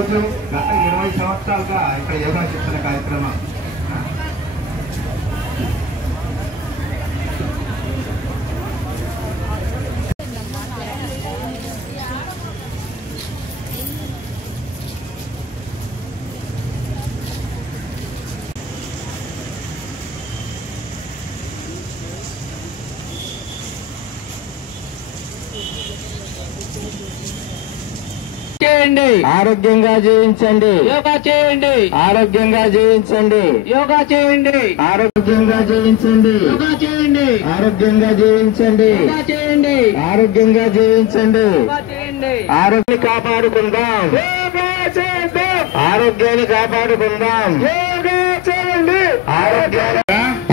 గత 20 సంవత్సరాలుగా ఇక్కడ యోగా శిక్షణ కార్యక్రమం ఆరోగ్యంగా జీవించండి, యోగా చేయండి. ఆరోగ్యంగా జీవించండి, యోగా చేయండి. ఆరోగ్యంగా జీవించండి, యోగా చేయండి. ఆరోగ్యంగా జీవించండి, యోగా చేయండి. ఆరోగ్యంగా జీవించండి. యోగా చేయండి. ఆరోగ్యాన్ని కాపాడుకుందాం, యోగా చేద్దాం. ఆరోగ్యాన్ని కాపాడుకుందాం. యోగా చేయండి.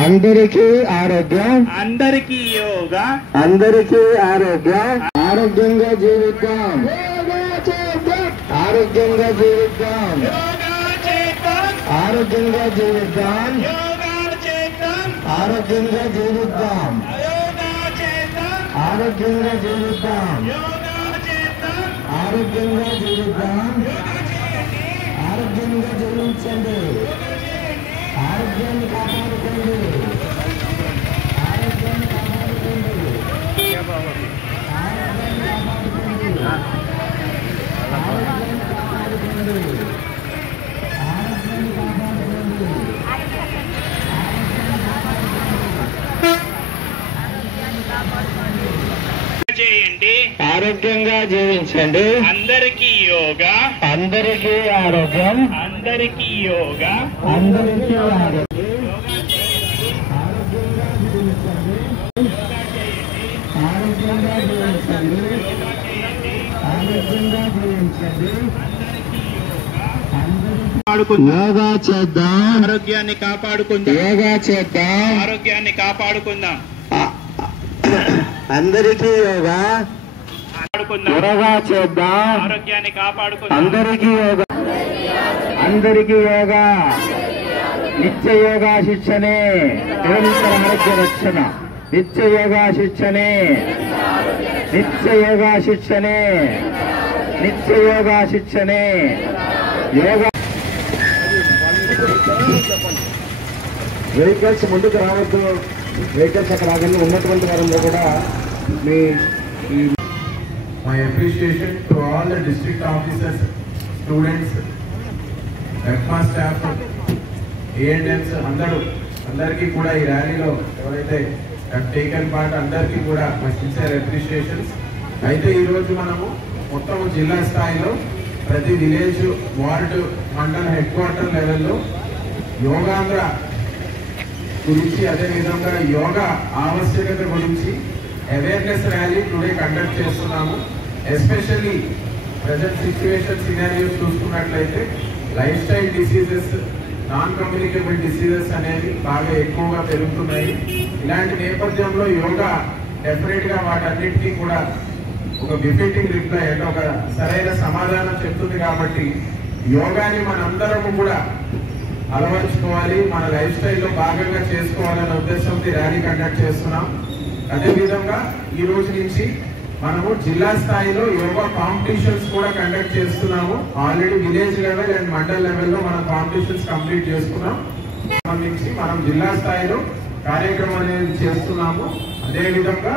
అందరికీ ఆరోగ్యం, అందరికీ యోగా, అందరికీ ఆరోగ్యం. ఆరోగ్యంగా జీవిద్దాం, యోగా చేద్దాం. ఆరోగ్యంగా జీవిద్దాం, యోగా చేద్దాం. ఆరోగ్యంగా జీవిద్దాం, యోగా చేద్దాం. ఆరోగ్యంగా జీవిద్దాం, యోగా చేద్దాం. ఆరోగ్యంగా జీవిద్దాం, యోగా చేద్దాం. ఆరోగ్యంగా జీవిద్దాం. ఆరోగ్యంగా జీవించండి, ఆరోగ్యాన్ని కాపాడుకోండి, ఆరోగ్యాన్ని కాపాడుకోండి, ఆరోగ్యాన్ని కాపాడుకోండి, ఆరోగ్యాన్ని కాపాడుకోండి, ఆరోగ్యాన్ని కాపాడుకోండి. చేయండి. ఆరోగ్యంగా జీవించండి, అందరికీ యోగా, అందరికీ ఆరోగ్యం, అందరికీ యోగా. అందరికీ ఆరోగ్యం. ఆరోగ్యంగా జీవించండి, ఆరోగ్యంగా జీవించండి, ఆరోగ్యంగా జీవించండి. యోగా చేద్దాం, ఆరోగ్యాన్ని కాపాడుకుందాం, యోగా చేద్దాం. ఆరోగ్యాన్ని కాపాడుకుందాం. అందరికీ యోగా, కాపాడుకుందాం. యోగా చేద్దాం. ఆరోగ్యాన్ని కాపాడుకుందాం. అందరికీ యోగా, అందరికీ యోగా. నిత్య యోగా శిక్షణే నిరంతర ఆరోగ్య రక్షణ. నిత్య యోగా శిక్షణే, నిత్య యోగా శిక్షణే, నిత్య యోగా శిక్షణే. యోగా వెహికల్స్ ముందుకు రావద్దు, వెహికల్స్ అక్కడ ఆగండి. ఉన్నటువంటి వారంలో కూడా My appreciation to all the district officers, students, ECMA staff, A&Ms అందరికీ కూడా ఈ ర్యాలీలో ఎవరైతే టేకన్ పార్ట్ అందరికీ కూడా మై సిన్సియర్ అప్రిషియేషన్స్. అయితే ఈరోజు మనము మొత్తం జిల్లా స్థాయిలో ప్రతి విలేజ్, వార్డు, మండల హెడ్ క్వార్టర్ లెవెల్లో యోగాంధ్ర గురించి, అదేవిధంగా యోగా ఆవశ్యకత గురించి అవేర్నెస్ ర్యాలీ టుడే కండక్ట్ చేస్తున్నాము. ఎస్పెషల్లీ ప్రజెంట్ సిచ్యువేషన్ సినారియోస్ చూసుకున్నట్లయితే life style diseases, non communicable diseases అనేవి బాగా ఎక్కువగా పెరుగుతున్నాయి. ఇలాంటి నేపథ్యంలో యోగా డెఫినెట్ గా వాటన్నిటికీ కూడా ఒక బిఫిటింగ్ రిప్లై అంటే ఒక సరైన సమాధానం చెప్తుంది. కాబట్టి యోగాని మనందరము కూడా అలవర్చుకోవాలి, మన లైఫ్ స్టైల్లో భాగంగా చేసుకోవాలనే ఉద్దేశంతో ర్యాలీ కండక్ట్ చేస్తున్నాం. అదేవిధంగా ఈ రోజు నుంచి మనము జిల్లా స్థాయిలో యోగా కాంపిటీషన్స్ కూడా కండక్ట్ చేస్తున్నాము. Already village level and mandal లెవెల్లో మనం కాంపిటీషన్స్ కంప్లీట్ చేసుకున్నాం. సంబంధించి మనం జిల్లా స్థాయిలో కార్యక్రమం అనేది చేస్తున్నాము. అదేవిధంగా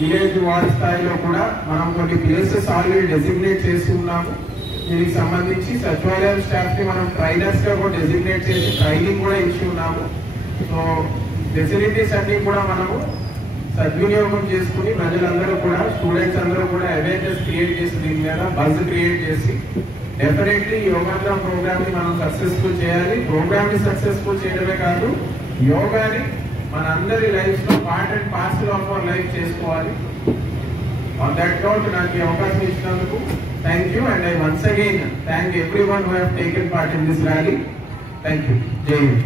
విలేజ్ వార్డ్ స్థాయిలో కూడా మనం కొన్ని ప్లేసెస్ ఆల్రెడీ డెసిగ్నేట్ చేసి ఉన్నాము. దీనికి సంబంధించి సచివాలయం స్టాఫ్ ని మనం ట్రైనర్స్ గా కూడా డెసిగ్నేట్ చేసి ట్రైనింగ్ కూడా ఇచ్చి ఉన్నాము. సో ఫెసిలిటీస్ అన్ని కూడా మనము సద్వినియోగం చేసుకుని ప్రజలందరూ కూడా, స్టూడెంట్స్ అందరూ కూడా అవేర్నెస్ క్రియేట్ చేసి, దీని మీద బజ్ క్రియేట్ చేసి డెఫినెట్లీ యోగాంధ్ర ప్రోగ్రామ్ ని మనం సక్సెస్ఫుల్ చేయాలి. ప్రోగ్రామ్ ని సక్సెస్ఫుల్ చేయడమే కాదు, యోగాని మన అందరి లైఫ్ లో part and parcel of our life చేసుకోవాలి. ఆన్ దట్ నోట్ నాకు ఈ అవకాశం ఇచ్చినందుకు thank you, and I once again thank everyone who have taken part in this rally. Thank you. జై హింద్.